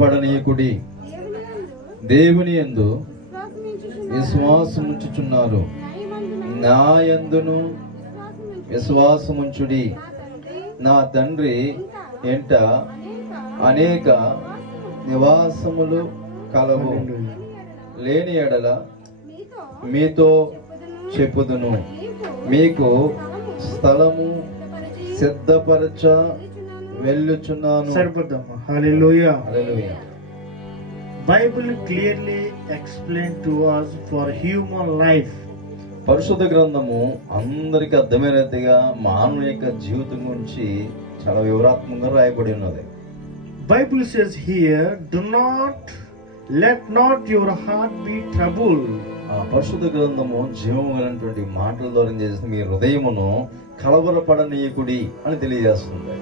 పడనీయకుడి, దేవుని యందు విశ్వాసముంచుచున్నారు, నా యందును విశ్వాసముంచుడి. నా తండ్రి ఎంట అనేక నివాసములు కలవు, లేని ఎడల మీతో చెప్పుదును. మీకు స్థలము సిద్ధపరచ వెళ్ళుచున్నాను. సరిపోద్దమ్మా. హల్లెలూయా. హల్లెలూయా. Bible clearly explained to us for human life. పరిశుద్ధ గ్రంథము అందరికి అర్థమైనట్టుగా మానవ యొక్క జీవితం గురించి చాలా వివరాత్మకంగా రాయబడి ఉన్నది. Bible says here, let not your heart be troubled. ఆ పరిశుద్ధ గ్రంథము జీవము కలిగినటువంటి మాటల ద్వారా చేసిన మీ హృదయమును కలవరపడనీయకుడి అని తెలియజేస్తుంది.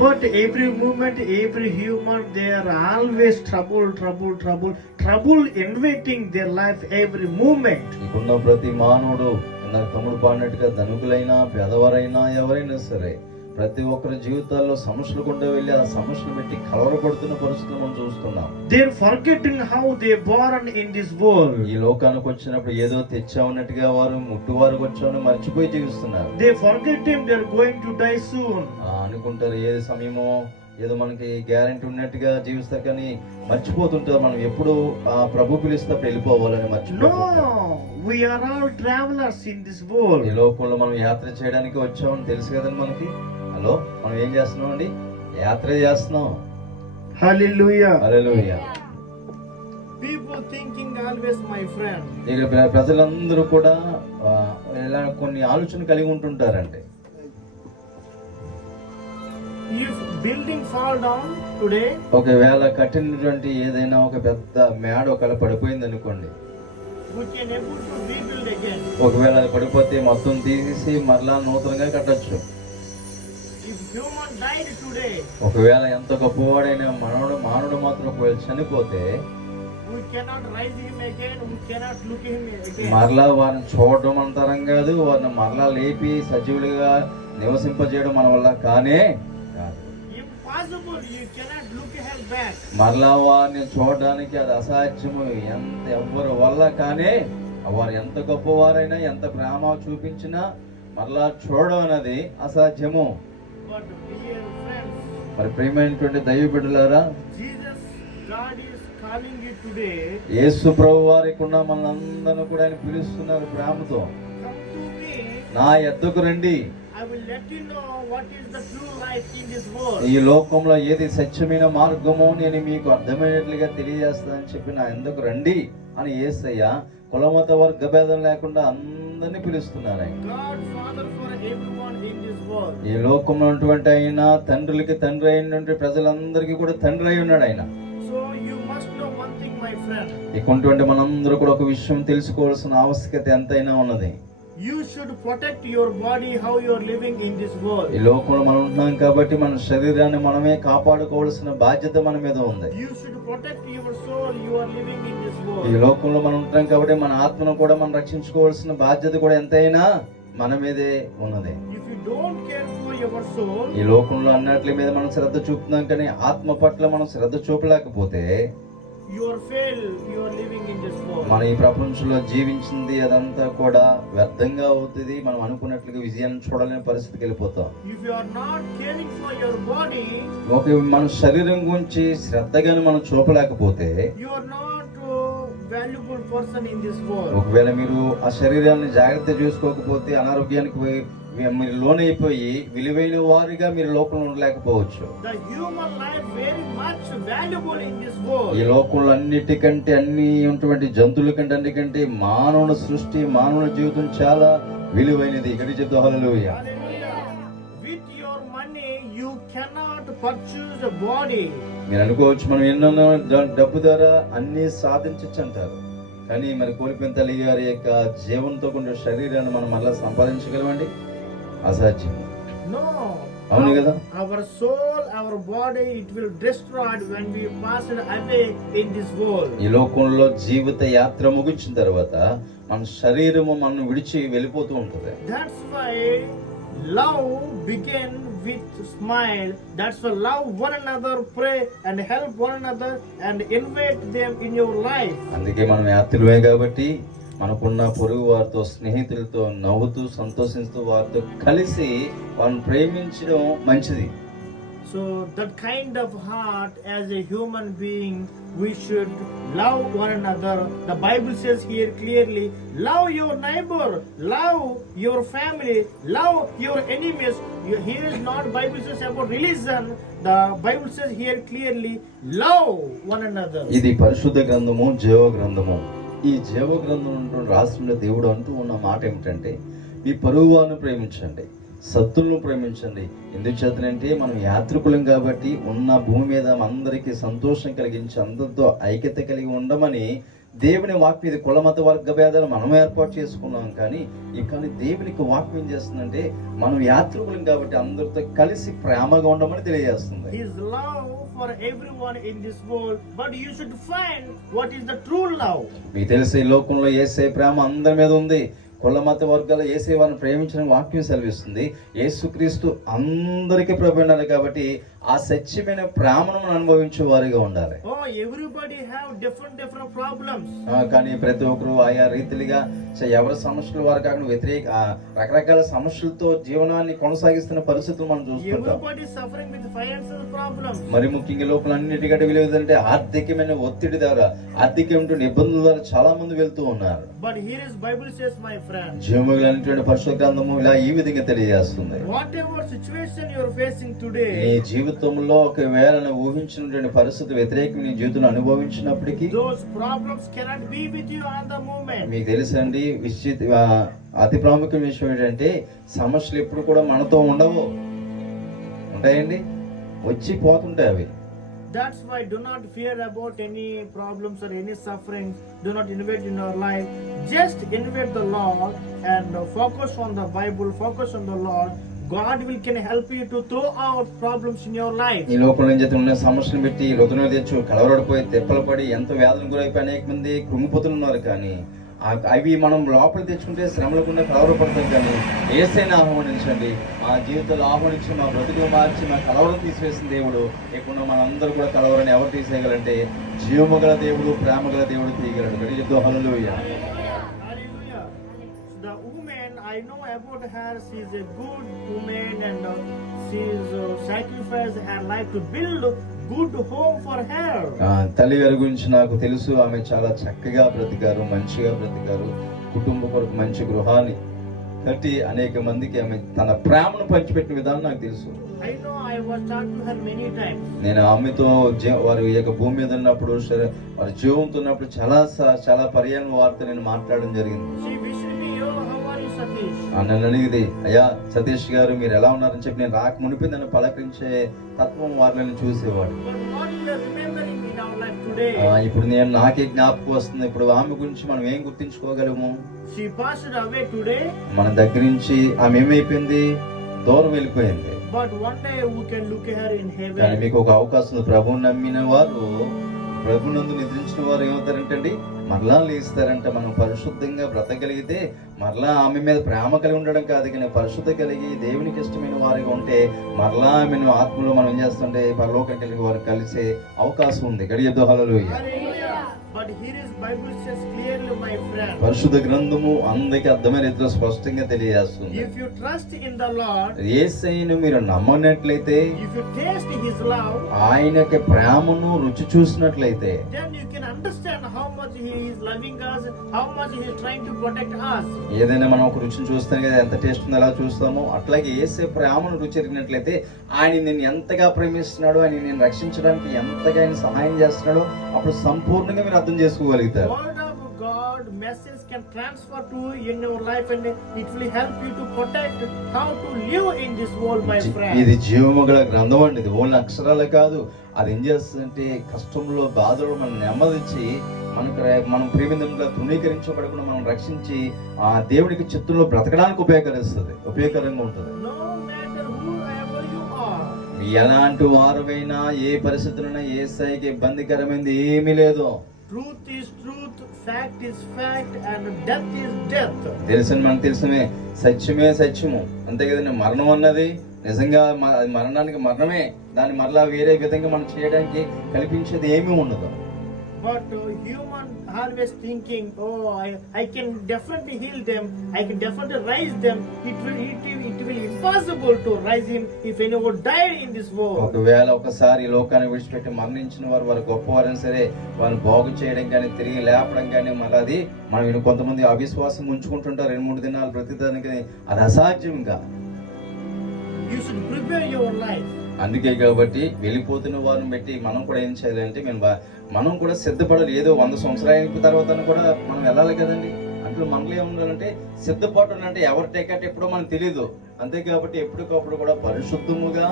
But every moment, every human, they are always trouble invading their life every moment. ఇప్పుడున్న ప్రతి మానవుడు ఇందాక తమ్ముడు పాడినట్టుగా ధనికులైనా పేదవారైనా ఎవరైనా సరే ప్రతి ఒక్కరి జీవితాల్లో సమస్యలు గుండా వెళ్ళి ఆ సమస్యలు పెట్టి కలవరపడుతున్న పరిస్థితులు మనం చూస్తున్నాం. They are forgetting how they born in this world. ఈ లోకానికి వచ్చినప్పుడు ఏదో తెచ్చామన్నట్టుగా వారు ముట్టువారికి వచ్చామని మర్చిపోయి జీవిస్తున్నారు. They forget them, they are going to die soon. అనుకుంటారు ఏది సమయమో ఏదో మనకి గ్యారెంటీ ఉన్నట్టుగా జీవిస్తారు, కానీ మర్చిపోతుంటారు మనం ఎప్పుడు ఆ ప్రభు పిలిస్తే వెళ్ళిపోవాలని మర్చిపోతారు. No, we are all travelers in this world. ఈ లోకంలో మనం యాత్ర చేయడానికి వచ్చామని తెలుసు కదండి మనకి. హలో, మనం ఏం చేస్తున్నాం అండి? యాత్ర చేస్తున్నాం. హల్లెలూయా. హల్లెలూయా. People thinking always, my friend. ఇక ప్రజలందరూ కూడా ఇలా కొన్ని ఆలోచన కలిగి ఉంటుంటారంటే, if building fall down today, ఒకవేళ కట్టినటువంటి ఏదైనా ఒక పెద్ద మేడ ఒకవేళ పడిపోయింది అనుకోండి, we can able to rebuild again. ఒకవేళ అది పడిపోతే మొత్తం తీసేసి మరలా నూతనంగా కట్టొచ్చు. If human died today, ఒకవేళ ఎంత గొప్పవాడైన మానవుడు మాత్రం ఒకవేళ చనిపోతే we cannot rise him again, we cannot look him again. మరలా వారిని చూడడం అంతరం కాదు, వారిని మరలా లేపి సజీవులుగా నివసింపజేయడం మన వల్ల కానే కాదు. Impossible, you cannot look him back. మరలా వారిని చూడడానికి అది అసాధ్యము, ఎవరి వల్ల కానే. వారు ఎంత గొప్పవారైనా ఎంత ప్రేమ చూపించినా మరలా చూడడం అనేది అసాధ్యము. But dear friends, మరి ప్రియమైనటువంటి దైవ బిడ్డలారా, Jesus, God is calling you today. యేసు ప్రభు వారికి ఉన్న మనందరిని కూడా ఆయన పిలుస్తున్నారు ప్రేమతో. Come to me. నా యొద్దకు రండి, I will let you know what is the true life in this world. ఈ లోకంలో ఏది సత్యమైన మార్గమో నేను మీకు అర్థమయ్యేట్లుగా తెలియజేస్తానని చెప్పి నా ఎందుకు రండి అని యేసయ్య కులమత వర్గ భేదం లేకుండా అందరినీ పిలుస్తున్నారు ఆయన. God Father for everyone in this world. ఈ లోకంలో ఉన్నటువంటి ఆయన తండ్రులకి తండ్రి అయినటువంటి ప్రజలందరికీ కూడా తండ్రి అయి ఉన్నాడు ఆయన. So you must know one thing, my friend. ఇటువంటి మనందరూ కూడా ఒక విషయం తెలుసుకోవాల్సిన ఆవశ్యకత ఎంతైనా ఉన్నది. You should protect your body how you are living in this world. ఈ లోకంలో మనం ఉంటున్నాం కాబట్టి మన శరీరాన్ని మనమే కాపాడుకోవాల్సిన బాధ్యత మన మీద ఉంది. You should protect your soul you are living in this world. ఈ లోకంలో మనం ఉంటున్నాం కాబట్టి మన ఆత్మను కూడా మనం రక్షించుకోవాల్సిన బాధ్యత కూడా ఎంతైనా మన మీదే ఉన్నది. If you don't care for your soul, ఈ లోకంలో అన్నిటి మీద మనం శ్రద్ధ చూపుతున్నాం, కానీ ఆత్మ పట్ల మనం శ్రద్ధ చూపలేకపోతే you are failed, you are living in this world. మన ఈ ప్రపంచంలో జీవించింది అదంతా కూడా వ్యర్థంగా అవుతుంది. మనం అనుకున్నట్లుగా విజయాన్ని చూడలేని పరిస్థితికి వెళ్ళిపోతాం. If you are not caring for your body, మన శరీరం గురించి శ్రద్ధగానే మనం చూపలేకపోతే you are not valuable person in this world. ఒకవేళ మీరు ఆ శరీరాన్ని జాగ్రత్త చూసుకోకపోతే అనారోగ్యానికి మీరు లోనైపోయి విలువైన వారిగా మీరు లోకంలో ఉండలేకపోవచ్చు. The human life very much valuable in this world. ఈ లోకంలో అన్నిటికంటే అన్ని ఉన్నటువంటి జంతువుల కంటే అన్నిటికంటే మానవుల సృష్టి మానవుల జీవితం చాలా విలువైనది. ఇక్కడ చెప్తా హల్లెలూయా. With your money you cannot purchase a body. మీరు అనుకోవచ్చు మనం ఎన్నో డబ్బు ద్వారా అన్ని సాధించచ్చు అంటారు, కానీ మరి కోల్పోయిన తల్లి గారి యొక్క జీవంతో కూడిన శరీరాన్ని మనం మళ్ళీ సంపాదించగలమండి? అసాధ్యం. No. అవును కదా. Our soul, our body, it will destroyed when we pass away in this world. ఈ లోకంలో జీవిత యాత్ర ముగించిన తర్వాత మన శరీరము మనం విడిచి వెళ్ళిపోతూ ఉంటుంది. That's why love began with smile. That's why love one another, pray and help one another and invite them in your life. అందుకే మనం యాత్రికులమే కాబట్టి మనకున్న పొరుగు వారితో, స్నేహితులతో నవ్వుతూ సంతోషిస్తూ వారితో కలిసి వాళ్ళని ప్రేమించడం మంచిది. So that kind of heart, as a human being, we should love one another. The Bible says here clearly, love your neighbor, love your family, love your enemies. Here is not Bible says about religion. The Bible says here clearly, love one another. ఇది పరిశుద్ధ గ్రంథము, జీవ గ్రంథము. ఈ జీవ గ్రంథం రాసిన దేవుడు అంటూ ఉన్న మాట ఏమిటంటే, మీ పొరుగు వారిని ప్రేమించండి, శత్రువులను ప్రేమించండి. ఎందుకు చేతనంటే మనం యాత్రికులం కాబట్టి ఉన్న భూమి మీద అందరికీ సంతోషం కలిగించి అందరితో ఐక్యత కలిగి ఉండమని దేవుని వాక్యం, ఇది కుల మత వర్గ భేదాలు మనం ఏర్పాటు చేసుకున్నాం. కానీ దేవునికి వాక్యం ఏం చేస్తుందంటే, మనం యాత్రికులం కాబట్టి అందరితో కలిసి ప్రేమగా ఉండమని తెలియజేస్తుంది. His love for everyone in this world, but you should find what is the true love. మీకు తెలిసే ఈ లోకంలో యేసే ప్రేమ అందరి మీద ఉంది. కుల మత వర్గాలు యేసే వారిని ప్రేమించిన వాక్యం సెలవిస్తుంది. యేసుక్రీస్తు అందరికీ ప్రభు ఉండాలి కాబట్టి ఆ సత్యమైన ప్రేమను మనం అనుభవించే వారిగా ఉండాలి. Everybody have different problems. కానీ ప్రతి ఒక్కరు ఆయా రీతిగా ఎవరి సమస్యలు వారు కాకుండా రకరకాల సమస్యలతో జీవనాన్ని కొనసాగిస్తున్న పరిస్థితులు మనం చూస్తుంటాం. Everybody suffering with financial problems. మరి ముఖ్యంగా లోపలన్నిటికంటే విలువదంటే ఆర్థికమైన ఒత్తిడి ద్వారా, ఆర్థికమైన ఇబ్బందుల ద్వారా చాలా మంది వెళ్తూ ఉన్నారు. But here is Bible says, my friend, జీవములైనటువంటి పరిశుద్ధ గ్రంథము ఇలా ఈ విధంగా తెలియజేస్తుంది. whatever situation you are facing today, నీ జీవితంలో ఒకవేళ ఊహించినటువంటి పరిస్థితి వ్యతిరేకం నీ జీవితంలో అనుభవించినప్పటికీ those problems cannot be with you on the moment. మీకు తెలుసండి, అతి ప్రాముఖ్యమైన విషయం ఏంటంటే, సమస్యలు ఎప్పుడు కూడా మనతో ఉండవు. ఉంటాయండి, వచ్చి పోతుంటాయి అవి. That's why do not fear about any problems or any sufferings. Do not invade in your life. Just invade the Lord and focus on the Bible, focus on the Lord. God can help you to throw out problems in your life. ఈ లోకంలో ఏం చేస్తే ఉన్న సమస్యలు పెట్టి లోతున తెచ్చు కలవరపడి తెప్పలు పడి ఎంతో వేదన గురైపోయి అనేక మంది కృంగిపోతున్నారు. కానీ అవి మనం లోపల తెచ్చుకుంటే శ్రమలకుండా కలవరపడతాం. కానీ యేసయ్యను ఆహ్వానించండి, మా జీవితంలో ఆహ్వానించి మా బ్రతుకు మార్చి మా కలవరం తీసివేసిన దేవుడు. ఇప్పుడు మనందరూ కూడా కలవరని ఎవరు తీసేయగలంటే, జీవము గల దేవుడు, ప్రేమ గల దేవుడు తీయగలడు. గడియతో హల్లెలూయా. The woman, I know about her, she is a good woman and she is sacrificed her life to build good home for her. తల్లి గారి గురించి నాకు తెలుసు. ఆమె చాలా చక్కగా బ్రతికారు, మంచిగా బ్రతికారు. కుటుంబ కొరకు మంచి గృహాన్ని కట్టి అనేక మందికి ఆమె తన ప్రేమను పంచిపెట్టిన విధానం నాకు తెలుసు. I know I was talking to her many times. నేను ఆమెతో వారు ఈ యొక్క భూమి మీద ఉన్నప్పుడు, వారి జీవంతో ఉన్నప్పుడు చాలా పర్యాయం వారితో నేను మాట్లాడడం జరిగింది. She wished me, how are you, Satish? నన్ను అడిగింది, అయ్యా సతీష్ గారు మీరు ఎలా ఉన్నారని చెప్పి నేను రాక మునిపి నన్ను పలకరించే తత్వం వారిని చూసేవాడు. But what we are remembering in our life today? ఇప్పుడు నేను నాకే జ్ఞాపకం వస్తుంది. ఇప్పుడు ఆమె గురించి మనం ఏం గుర్తించుకోగలము? She passed away today. మన దగ్గర నుంచి ఆమె ఏమైపోయింది? దూరం వెళ్ళిపోయింది. But one day we can look at her in heaven. కానీ మీకు ఒక అవకాశం ఉంది. ప్రభువుని నమ్మిన వారు, ప్రభునందు నిద్రించిన వారు ఏమవుతారంటండి? మరలా లేస్తారంట. మనం పరిశుద్ధంగా బ్రతకగలిగితే మరలా ఆమె మీద ప్రేమ కలిగి ఉండడం కాదు, కానీ పరిశుద్ధ కలిగి దేవునికి ఇష్టమైన వారిగా ఉంటే మరలా ఆమెను ఆత్మలో మనం ఏం చేస్తుంటే పరలోకం కలిగి వారు కలిసే అవకాశం ఉంది. గడియతో హల్లెలూయా. But here is Bible says clearly, my friend. పరిశుద్ధ గ్రంథము అందరికీ అర్థమైన రీతిలో స్పష్టంగా తెలియజేస్తుంది. If you trust in the Lord, యేసయ్యను మీరు నమ్మనట్లయితే, if you taste His love, ఆయనకి ప్రేమను రుచి చూసినట్లయితే, then you can understand how much He is loving us, how much He is trying to protect us. ఏదైనా మనం ఒక రుచిని చూస్తాం కదా, ఎంత టేస్ట్ ఉందో ఎలా చూస్తామో అట్లాగే యేసే ప్రేమను రుచి ఎరిగినట్లయితే, ఆయన నిన్ను ఎంతగా ప్రేమిస్తున్నాడో, ఆయన నేను రక్షించడానికి ఎంతగా ఆయన సహాయం చేస్తున్నాడో అప్పుడు సంపూర్ణంగా మీరు అర్థం చేసుకోగలుగుతారు. Word of God message can transfer to in your life and it will help you to protect how to live in this world, my friend. ఇది జీవము గల గ్రంథం అండి. ఇది ఓన్లీ అక్షరాలే కాదు. అది ఏం చేస్తుందంటే కష్టంలో బాధలో మనం నెమ్మదించి మనం ప్రేమిందంగా తృణీకరించబడకుండా మనం రక్షించి ఆ దేవునికి చిత్తంలో బ్రతకడానికి ఉపయోగకరంగా ఉంటుంది. ఎలాంటి వారమైనా ఏ పరిస్థితులైనా యేసయ్యకి ఇబ్బందికరమైనది ఏమీ లేదు. Truth is truth, fact is fact, and death is death. మనకు తెలిసమే సత్యమే సత్యము. అంతే కదండి. మరణం అన్నది నిజంగా మరణానికి మరణమే, దాన్ని మరలా వేరే విధంగా మనం చేయడానికి కల్పించేది ఏమీ ఉండదు. But human always thinking, oh, I can definitely heal them, I can definitely raise them. It will impossible to raise him if anyone died in this world. ఒకవేళ ఒకసారి ఈ లోకాన్ని విడిచిపెట్టి మరణించిన వారు గొప్పవారైనా సరే వారిని బాగు చేయడం కానీ తిరిగి లేపడం కానీ మళ్ళీ అది మనం కొంతమంది అవిశ్వాసం ఉంచుకుంటుంటారు 2-3 దినాలు ప్రతిదానికి, అది అసాధ్యంగా. You should prepare your life. అందుకే కాబట్టి వెళ్ళిపోతున్న వారిని బట్టి మనం కూడా ఏం చేయాలంటే మనం కూడా సిద్ధపడాలి. ఏదో 100 సంవత్సరాల తర్వాత కూడా మనం వెళ్ళాలి కదండి. అంటే మనలో ఏముండాలంటే సిద్ధపడడం అంటే ఎవరి టికెట్ ఎప్పుడో మనకు తెలియదు. అంతే కాబట్టి ఎప్పటికప్పుడు కూడా పరిశుద్ధముగా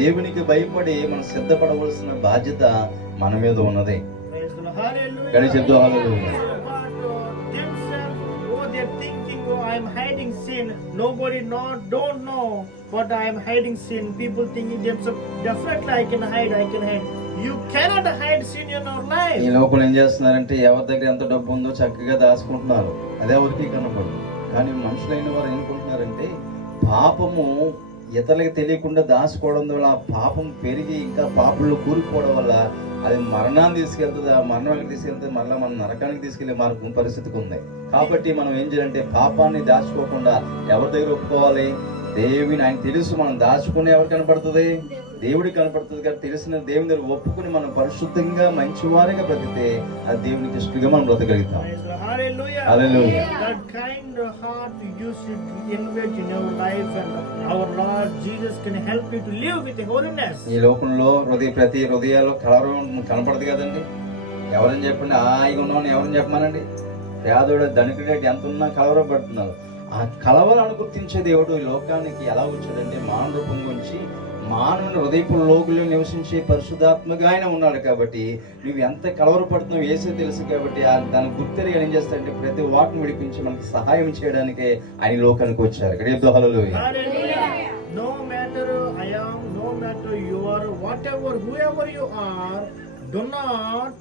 దేవునికి భయపడి మనం సిద్ధపడవలసిన బాధ్యత మన మీద ఉన్నది. కానీ చెప్తాం హల్లెలూయా. I am hiding sin. Nobody don't know what I am hiding sin. People thinking themselves, definitely I can hide. You cannot hide sin in your life. ఈ లోపల ఏం చేస్తున్నారంటే ఎవరి దగ్గర ఎంత డబ్బు ఉందో చక్కగా దాచుకుంటున్నారు, అదే ఎవరికి కనపడదు. కానీ మనుషులైన వారు ఏమనుకుంటున్నారంటే పాపము ఇతరులకు తెలియకుండా దాచుకోవడం వల్ల ఆ పాపం పెరిగి ఇంకా పాపంలో కూరుకుపోవడం వల్ల అది మరణాన్ని తీసుకెళ్తుంది. ఆ మరణానికి తీసుకెళ్తే మళ్ళీ మన నరకానికి తీసుకెళ్లే మార్గం పరిస్థితికి ఉంది. కాబట్టి మనం ఏం చేయాలంటే పాపాన్ని దాచుకోకుండా ఎవరి దగ్గర ఒప్పుకోవాలి? దేవుని, ఆయన తెలుసు మనం దాచుకుని ఎవరు కనపడుతుంది? దేవుడికి కనపడుతుంది. కాబట్టి తెలిసిన దేవుని దగ్గర ఒప్పుకుని మనం పరిశుద్ధంగా మంచివారిగా బ్రతికితే అది దేవునికి ఇష్టంగా మనం బ్రతకగలుగుతాం. హల్లెలూయా. That kind of heart you should invest in your life, and our Lord Jesus can help you to live with holiness. ఈ లోకంలో ప్రతి హృదయాల్లో కలవరం కనపడదు కదండి. ఎవరని చెప్పండి, హాయిగా ఉన్నామని ఎవరని చెప్పమానండి. పేదోడు ధనికుడు ఎంత ఉన్నా కలవరపడుతున్నారు. ఆ కలవరాన్ని గుర్తించే దేవుడు ఈ లోకానికి ఎలా వచ్చాడంటే మానవ రూపంగా ఉంచి మానవుని హృదయపు లోకుల్లో నివసించే పరిశుద్ధాత్మగా ఆయన ఉన్నాడు. కాబట్టి నువ్వు ఎంత కలవరపడుతున్నావు ఏసే తెలుసు. కాబట్టి దాని గుర్తెరి ఏం చేస్తాడంటే ప్రతి వాటిని విడిపించి మనకి సహాయం చేయడానికి ఆయన లోకానికి వచ్చారు. ఇక్కడ చెప్తా హల్లెలూయా. No matter I am, no matter you are, whatever, whoever you are, do not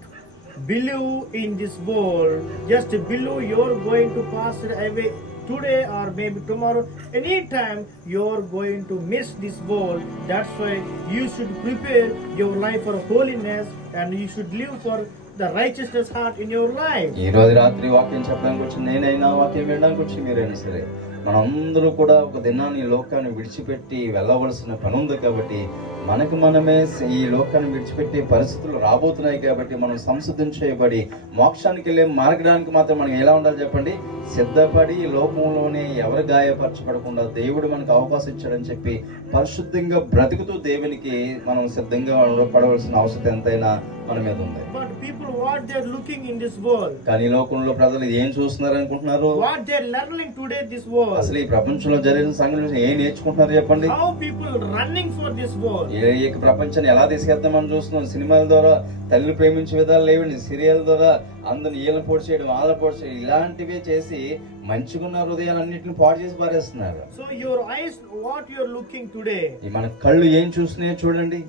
believe in this world. Just believe you're going to pass away today or maybe tomorrow. Anytime you're going to miss this world. That's why you should prepare your life for holiness, and you should live for the righteousness heart in your life. ఈ రోజు రాత్రి వాక్యం చెప్పడానికి వచ్చి నేనైనా వాక్యం వినడానికి వచ్చి మీరైనా సరే మనందరూ కూడా ఒక దినాన్ని ఈ లోకాన్ని విడిచిపెట్టి వెళ్ళవలసిన పని ఉంది. కాబట్టి మనకు మనమే ఈ లోకాన్ని విడిచిపెట్టే పరిస్థితులు రాబోతున్నాయి. కాబట్టి మనం సంసిద్ధం చేయబడి మోక్షానికి వెళ్ళే మార్గడానికి మాత్రం మనం ఎలా ఉండాలి చెప్పండి? సిద్ధపడి లోకంలోనే ఎవరు గాయపరచబడకుండా దేవుడు మనకు అవకాశం ఇచ్చాడని చెప్పి పరిశుద్ధంగా బ్రతుకుతూ దేవునికి మనం సిద్ధంగా పడవలసిన అవసరం ఎంతైనా మన మీద ఉంది. But people, what they're looking in this world, కానీ లోకంలో ప్రజలు ఏం చూస్తున్నారు అనుకుంటున్నారు? what they're learning today this world, అసలు ఈ ప్రపంచంలో జరిగిన సంఘటనలు ఏం నేర్చుకుంటున్నారు చెప్పండి? how people running for this world. ఈ ప్రపంచాన్ని ఎలా తీసుకెళ్తామని చూస్తున్నాం. సినిమాల ద్వారా తల్లి ప్రేమించే విధాలు లేవండి. సీరియల్ ద్వారా అందరిని ఈల పోటు చేయడం, వాళ్ళ పోటు చేయడం, ఇలాంటివే చేసి మంచిగున్న హృదయాలన్నింటిని పాడు చేసి పారేస్తున్నారు. So your eyes, what you're looking today, ఈ మన కళ్ళు ఏం చూస్తున్నాయో చూడండి.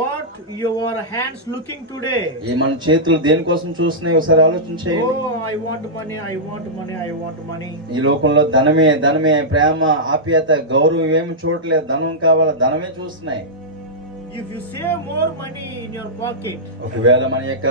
what your hands looking today, ఈ మన చేతులు దేనికోసం చూస్తున్నాయో ఒకసారి ఆలోచించేయండి. oh I want money, I want money, I want money. ఈ లోకంలో ధనమే ప్రేమ, ఆప్యాయత, గౌరవం ఏమి చూడలేదు. ధనం కావాలా, ధనమే చూస్తున్నాయి. If you save more money in your pocket, ఒకవేళ మన యొక్క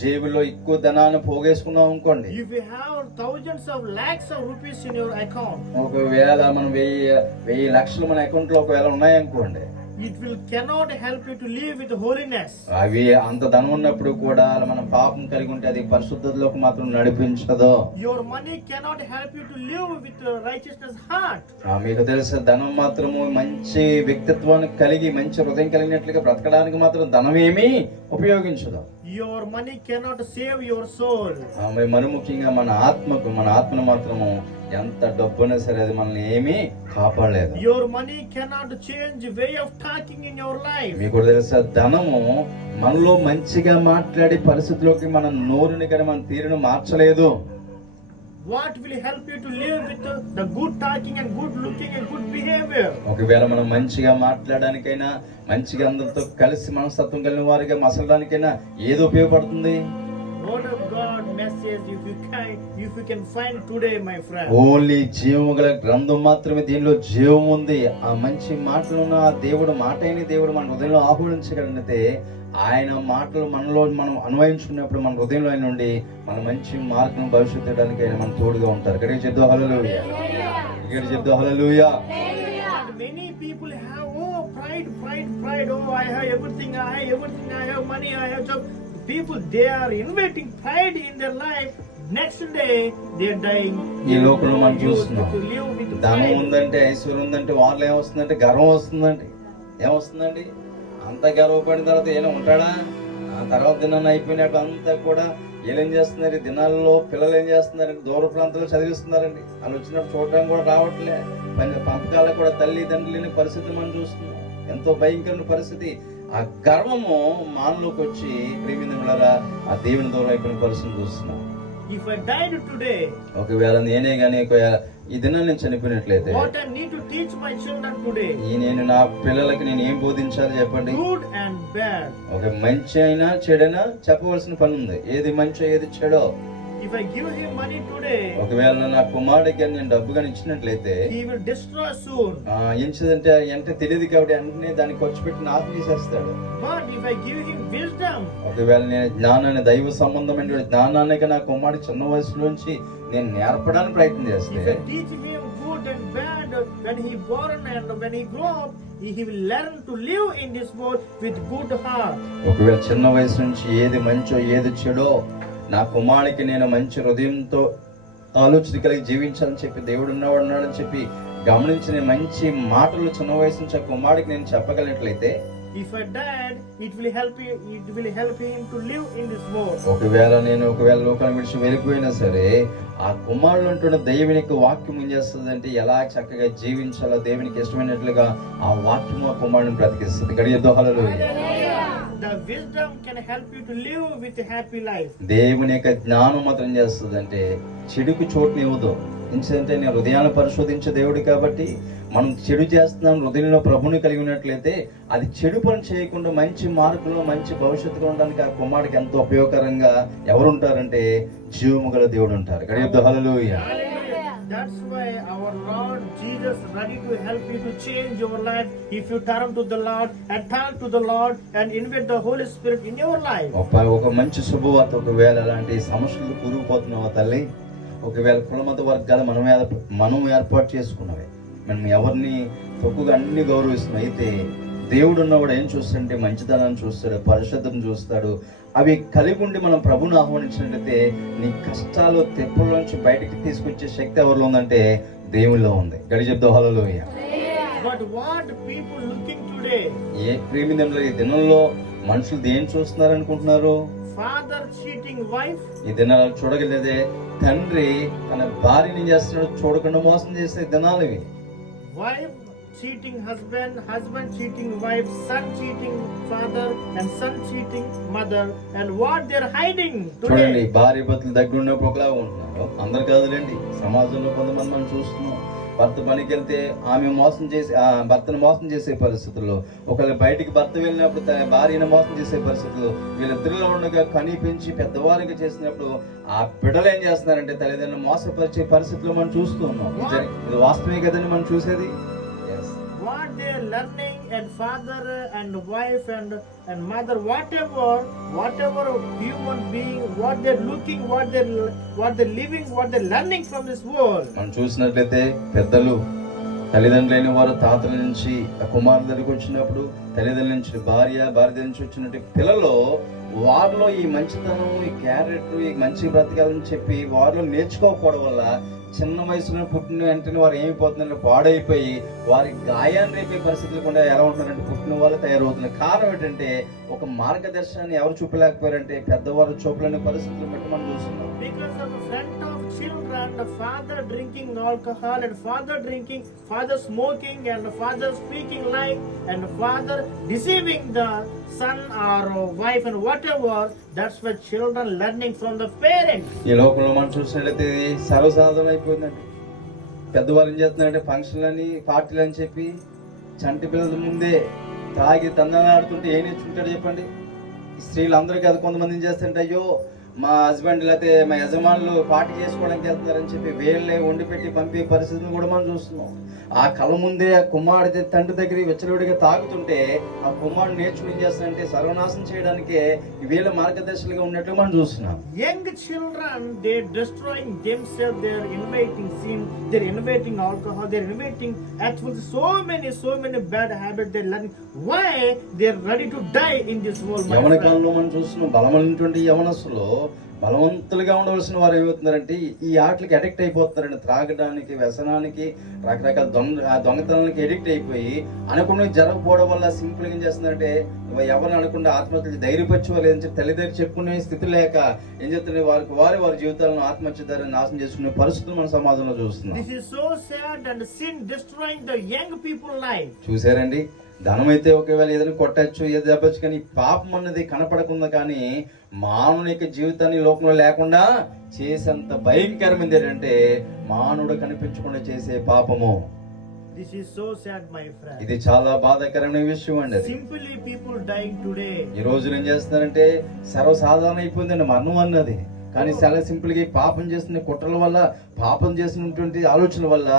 జేబులో ఎక్కువ ధనాన్ని పోగేసుకున్నాం అనుకోండి, if you have thousands of lakhs of rupees in your account, ఒకవేళ మనం 1000 లక్షలు మన అకౌంట్ లో ఒకవేళ ఉన్నాయనుకోండి, it will cannot help you to live with holiness. అవి అంత ధనం ఉన్నప్పుడు కూడా మనం పాపం కలిగి ఉంటే అది పరిశుద్ధతలోకి మాత్రం నడిపించదు. Your money cannot help you to live with a righteousness heart. మీకు తెలుసు, ధనం మాత్రము మంచి వ్యక్తిత్వాన్ని కలిగి మంచి హృదయం కలిగినట్లుగా బ్రతకడానికి మాత్రం ధనం ఏమీ ఉపయోగించదు. Your money cannot save your soul. మరి ముఖ్యంగా మన ఆత్మను మాత్రము ఎంత డబ్బునా సరే అది మనల్ని ఏమీ కాపాడలేదు. Your money cannot change way of talking in your life. మీకు తెలుసా, ధనము మనలో మంచిగా మాట్లాడే పరిస్థితిలోకి మన నోరుని కానీ మన తీరును మార్చలేదు. What will help you to live with the good talking and good looking and good behavior? ఒకవేళ మనం మంచిగా మాట్లాడడానికైనా మంచిగా అందరితో కలిసి మనస్తత్వం కలిగిన వారిగా మసలడానికైనా ఏది ఉపయోగపడుతుంది? Word of God message, if you can find today, my friend. Only జీవము గల గ్రంథం మాత్రమే, దీనిలో జీవం ఉంది. ఆ మంచి మాటలను ఆ దేవుడు మాట అయిన దేవుడు మన హృదయంలో ఆహ్వానించగలిగితే, ఆయన మాటలు మనలో మనం అన్వయించుకున్నప్పుడు మన హృదయంలో ఆయన నుండి మన మంచి మార్గం భవిష్యత్తడానికి ఆయన మన తోడుగా ఉంటారు. ఇక్కడికి చెప్తా హల్లెలూయా, ఇక్కడ చెప్తా హల్లెలూయా. And many people have pride. Oh, I have everything. I have money. I have job. People, they are inviting pride in their life. Next day they are dying. ఈ లోకంలో మనం చూస్తున్నాం, To live with ధనం pride. ఉందంటే, ఐశ్వర్యం ఉందంటే వాళ్ళు ఏమొస్తుందంటే గర్వం వస్తుందండి. ఏమొస్తుందండి? అంత గర్వపడిన తర్వాత ఏమైనా ఉంటాడా? ఆ తర్వాత దినాన్ని అయిపోయినాక అంతా కూడా ఏం చేస్తున్నారు? ఈ దినాల్లో పిల్లలు ఏం చేస్తున్నారు? దూర ప్రాంతాల్లో చదివిస్తున్నారండి. వాళ్ళు వచ్చినప్పుడు చూడడానికి కూడా రావట్లే. పంపకాలకు కూడా తల్లిదండ్రులు లేని పరిస్థితి మనం చూస్తున్నాం. ఎంతో భయంకరమైన పరిస్థితి. ఆ గర్వము మానలోకి వచ్చి ప్రేమించులారా ఆ దేవుని దూరం అయిపోయిన పరిస్థితిని చూస్తున్నాం. If I died today, ఒకవేళ నేనే కానీ ఈ దినాన్ని నేను చనిపోయినట్లయితే, what I need to teach my children today? నేను నా పిల్లలకి నేను ఏం బోధించాలి చెప్పండి? Good and bad. ఒక మంచి అయినా చెడైనా చెప్పవలసిన పని ఉంది. ఏది మంచో ఏది చెడో. If I give him money today, ఒకవేళ నా కుమారుడికి నేను డబ్బు కానీ ఇచ్చినట్లయితే, he will destroy soon. ఎంచదంటే అంటే తెలియదు కాబట్టి వెంటనే దాన్ని ఖర్చు పెట్టి నాశనం చేసేస్తాడు. But if I give him wisdom, ఒకవేళ నేను జ్ఞానాన్ని, దైవ సంబంధమైన జ్ఞానాన్ని నా కుమారుడి చిన్న వయసులోంచి నేను నేర్పడానికి ప్రయత్నం చేస్తే, if I teach him good and bad when he born and when he grow up, he will learn to live in this world with good heart. ఒకవేళ చిన్న వయసు నుంచి ఏది మంచో ఏది చెడో నా కుమారుడికి నేను మంచి హృదయంతో ఆలోచన కలిగి జీవించాలని చెప్పి దేవుడు ఉన్నాడని చెప్పి గమనించిన మంచి మాటలు చిన్న వయసు నుంచి ఆ కుమారుడికి నేను చెప్పగలిగినట్లయితే, if I died, it will help him to live in this world. ఒకవేళ లోకాన్ని విడిచి వెళ్ళిపోయినా సరే ఆ కుమారుడు అంటున్న దేవునికి వాక్యం ఏం చేస్తుంది ఎలా చక్కగా జీవించాలో దేవునికి ఇష్టమైనట్లుగా ఆ వాక్యము ఆ కుమారుడిని బ్రతికిస్తుంది. గడియద్దు హల్లెలూయా. The wisdom can help you to live with a happy life. దేవుని యొక్క జ్ఞానం మాత్రం చేస్తుందంటే చెడుకు చోటుని ఇవ్వదు. ఎందుకంటే నేను హృదయాన్ని పరిశోధించే దేవుడు కాబట్టి, మనం చెడు చేస్తున్నాం హృదయంలో ప్రభుని కలిగి ఉన్నట్లయితే అది చెడు పని చేయకుండా మంచి మార్గంలో మంచి భవిష్యత్తుగా ఉండడానికి ఆ కుమారుడికి ఎంతో ఉపయోగకరంగా ఎవరు ఉంటారంటే జీవము గల దేవుడు ఉంటారు. ఇక్కడ చెప్తా హల్లెలూయా. That's why our Lord Jesus ready to help you to change your life if you turn to the Lord and talk to the Lord and invite the Holy Spirit in your life. ఒక మంచి శుభవార్త, ఒకవేళ అలాంటి సమస్యలు కూరుకుపోతున్నావా తల్లి, ఒకవేళ కులమత వర్గాలు మనం ఏర్పాటు చేసుకున్నవే, మనం ఎవరిని తక్కువగా అన్ని గౌరవిస్తున్నాం. అయితే దేవుడు ఉన్నవాడు ఏం చూస్తాడంటే మంచితనాన్ని చూస్తాడు, పరిశుద్ధం చూస్తాడు. అవి కలిగి ఉండి మనం ప్రభుని ఆహ్వానించినట్లయితే నీ కష్టాలు తెప్పుల్లోంచి బయటికి తీసుకొచ్చే శక్తి ఎవరిలో ఉందంటే దేవుల్లో ఉంది. గడి చెప్తా హల్లెలూయా. But what people looking today? ఏ ప్రేమిదండ్రులు ఈ దినంలో మనుషులు దేని చూస్తున్నారు అనుకుంటున్నారు? Father cheating wife. ఈ దినాలు చూడగలిగేదే తండ్రి తన భార్యని చేస్తున్నాడు చూడకుండా మోసం చేసే దినాలు ఇవి. Wife cheating husband, husband cheating wife, son cheating father, and son cheating mother. And what they're hiding చూడండి, today? భార్య భర్తలు దగ్గర ఉన్నప్పుడు ఒకలాగా ఉంటున్నారు. అందరు కాదులేండి, సమాజంలో కొంతమంది మనం చూస్తున్నాం. భర్త పనికి వెళ్తే ఆమె భర్తను మోసం చేసే పరిస్థితుల్లో, ఒకవేళ బయటికి భర్త వెళ్ళినప్పుడు తన భార్యను మోసం చేసే పరిస్థితుల్లో, వీళ్ళిద్దరిలో ఉండగా కనిపించి పెద్దవారిగా చేసినప్పుడు ఆ బిడ్డలు ఏం చేస్తున్నారంటే తల్లిదండ్రులు మోసపరిచే పరిస్థితుల్లో మనం చూస్తూ ఉన్నాం. ఇది వాస్తవమే కదండి మనం చూసేది. What they're learning, and father and wife and mother, whatever human being, what they're looking, what they're living, what they're learning from this world. మనం చూసినట్లయితే పెద్దలు తల్లిదండ్రులైన వారు తాతల నుంచి కుమారుల దగ్గరికి వచ్చినప్పుడు, తల్లిదండ్రుల నుంచి భార్య నుంచి వచ్చినట్టు పిల్లలు వారిలో ఈ మంచితనం, ఈ క్యారెక్టర్, ఈ మంచి బ్రతకాలని చెప్పి వారిలో నేర్చుకోకపోవడం వల్ల చిన్న వయసులో పుట్టిన వెంటనే వారు ఏమైపోతుందంటే పాడైపోయి వారి గాయాన్ని రేపే పరిస్థితులు కూడా ఎలా ఉంటున్నారంటే పుట్టిన వాళ్ళు తయారవుతున్నారు. కారణం ఏంటంటే ఒక మార్గదర్శనాన్ని ఎవరు చూపలేకపోయారంటే పెద్దవారు చూపలేని పరిస్థితులు బట్టి మనం చూస్తున్నాం. Because of the front of children, the father drinking alcohol, and father smoking, and the father speaking lie, and the father deceiving the son or wife and whatever. That's why children learning from the parents. ఈ లోకంలో మనం చూసినట్లయితే ఇది సర్వసాధారణం అయిపోయిందండి. పెద్దవారు ఏం చేస్తున్నారంటే ఫంక్షన్లని, పార్టీలు అని చెప్పి చంటి పిల్లల ముందే తాగి తందనాడుతుంటే ఏం నేర్చుకుంటాడు చెప్పండి? స్త్రీలు అందరూ కదా కొంతమంది ఏం చేస్తుంటే, అయ్యో మా హస్బెండ్ లేకపోతే మా యజమానులు పార్టీ చేసుకోవడానికి వెళ్తున్నారని చెప్పి వీళ్ళే వండి పెట్టి పంపే పరిస్థితిని కూడా మనం చూస్తున్నాం. ఆ కళ్ళ ముందే ఆ కుమారుడి తండ్రి దగ్గర విచ్చలవిడిగా తాగుతుంటే ఆ కుమారుడు నేర్చుకుని ఏం చేస్తానంటే సర్వనాశనం చేయడానికే వీళ్ళ మార్గదర్శకులుగా ఉన్నట్లు మనం చూస్తున్నాం. Young children, they're destroying themselves, they're inviting sin, they're inviting alcohol, they're inviting actually so many bad habits they're learning. Why? They're ready to die in this world. my యవన friend. కాలంలో మనం చూస్తున్నాం బలమైనటువంటి యవనస్తులు బలవంతులుగా ఉండవలసిన వారు ఏమవుతున్నారంటే ఈ ఆటలకి అడిక్ట్ అయిపోతున్నారండి. త్రాగడానికి, వ్యసనానికి, రకరకాల దొంగతనానికి అడిక్ట్ అయిపోయి అనుకుని జరగకపోవడం వల్ల సింపుల్గా ఏం చేస్తున్నారంటే ఎవరిని అనకుండా ఆత్మహత్య ధైర్యపరచుకోవాలి అని చెప్పి తల్లిదండ్రులు చెప్పుకునే స్థితి లేక ఏం చేస్తున్నారు వారి జీవితాలను ఆత్మహత్య ధైర్యం నాశనం చేసుకునే పరిస్థితులు మన సమాజంలో చూస్తున్నాం. This is so sad, and sin destroying the young people life. చూసారండి, ధనం అయితే ఒకవేళ ఏదైనా కొట్టచ్చు, ఏది దెబ్బచ్చు, కానీ పాపం అన్నది కనపడకుండా కానీ మానవుని యొక్క జీవితాన్ని లోకంలో లేకుండా చేసేంత భయంకరమైనది ఏంటంటే మానవుడు కనిపించకుండా చేసే పాపము. This is so sad, my friend. ఇది చాలా బాధాకరమైన విషయం అండి. అది Simply people dying today. ఈ రోజు ఏం చేస్తున్నారంటే సర్వసాధారణ అయిపోయిందండి మరణం అన్నది. కానీ చాలా సింపుల్ గా పాపం చేస్తున్న కుట్రల వల్ల, పాపం చేసినటువంటి ఆలోచనల వల్ల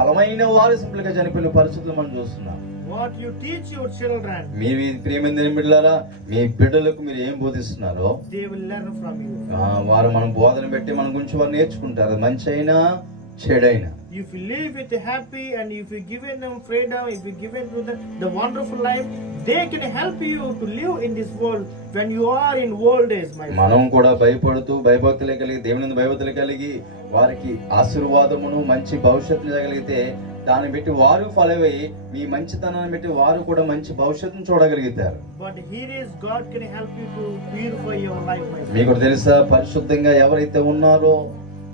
బలమైన వారు సింపుల్ గా చనిపోయిన పరిస్థితులు మనం చూస్తున్నాం. What you teach your children, మీ ప్రియమైన బిడ్డలారా, మీ బిడ్డలకు మీరు ఏం బోధిస్తున్నారో they will learn from you. వారు మనం బోధన పెట్టి మన గురించి వారు నేర్చుకుంటారు, మంచి అయినా చెడైనా. If you live with happy, and if you given them freedom, if you given to them the wonderful life, they can help you to live in this world when you are in old age, my friend. మనం కూడా భయపడుతూ భయభక్తులు కలిగి దేవుని భయభక్తులు కలిగి వారికి ఆశీర్వాదమును మంచి భవిష్యత్తును జరగలిగితే దాన్ని బట్టి వారు ఫాలో అయ్యి మీ మంచితనాన్ని బట్టి వారు కూడా మంచి భవిష్యత్తును చూడగలుగుతారు. But here is God can help you to purify your life, my friend. మీకు తెలుసా, పరిశుద్ధంగా ఎవరైతే ఉన్నారో,